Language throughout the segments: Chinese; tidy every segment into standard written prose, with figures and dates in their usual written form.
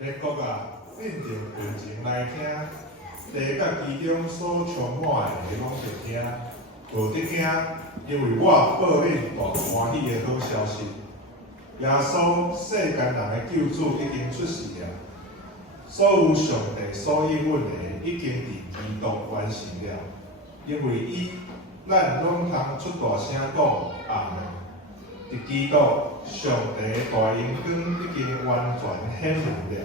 列国啊，恁着平静来听，地甲其中所充满的，拢着听，无得惊，因为我报恁大欢喜的好消息。耶稣世间人的救主已经出世了，所有上帝所应允的已经伫基督完成了，因为伊，咱拢通出大声讲阿门。伫基督，上帝的大荣光已经完全显明了。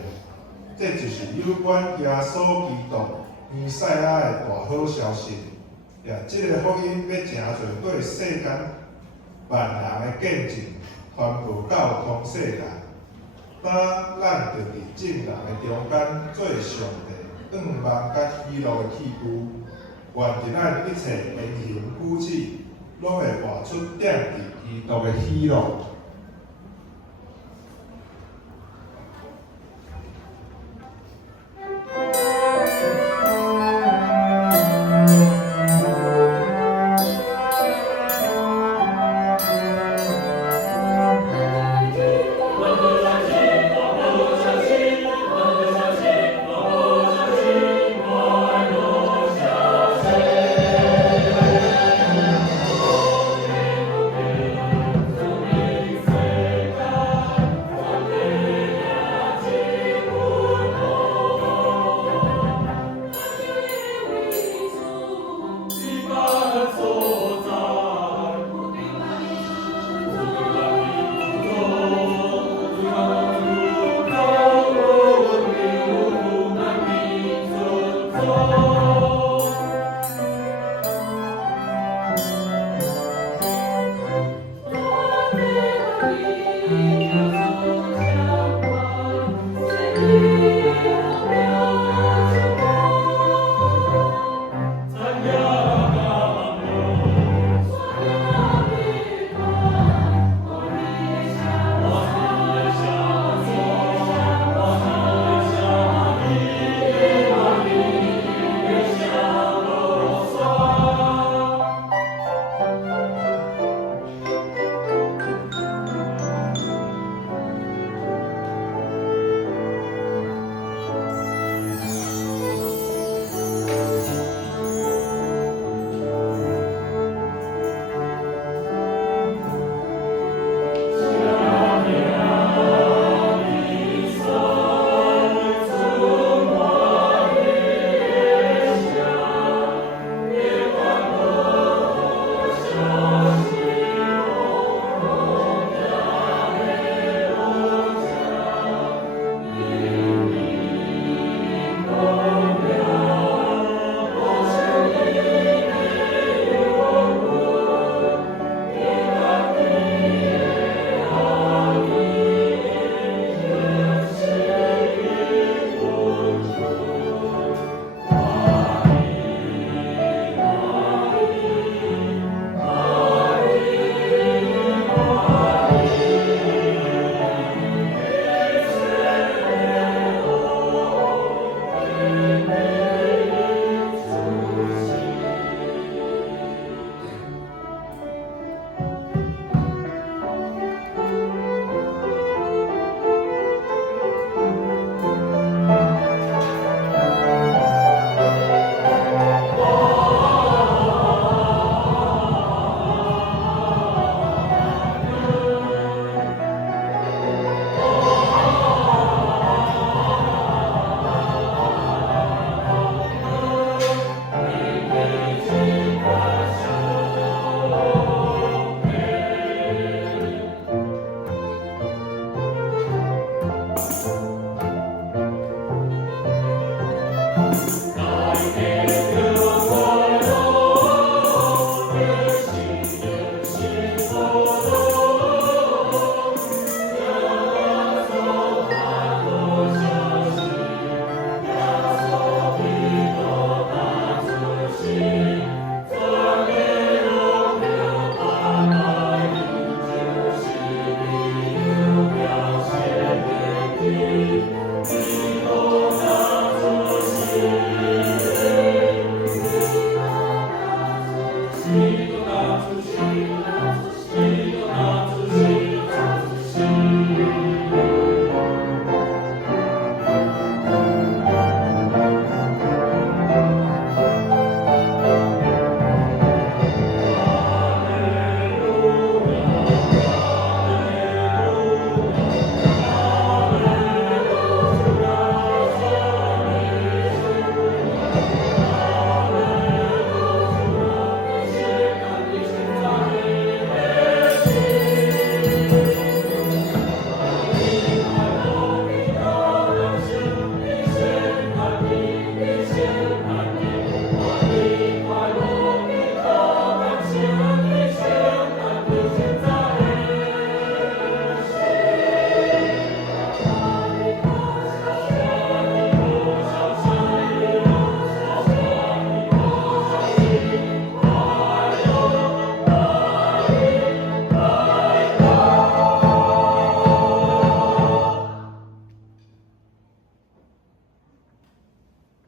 这就是有关耶稣基督弥赛亚的大好消息。这个福音要诚侪对世间万人的见证，传播到全世界。当咱着伫众人的中间，做上帝仰望甲喜乐的器具，愿伫咱一切言行举止，拢会活出点伫基督的喜乐。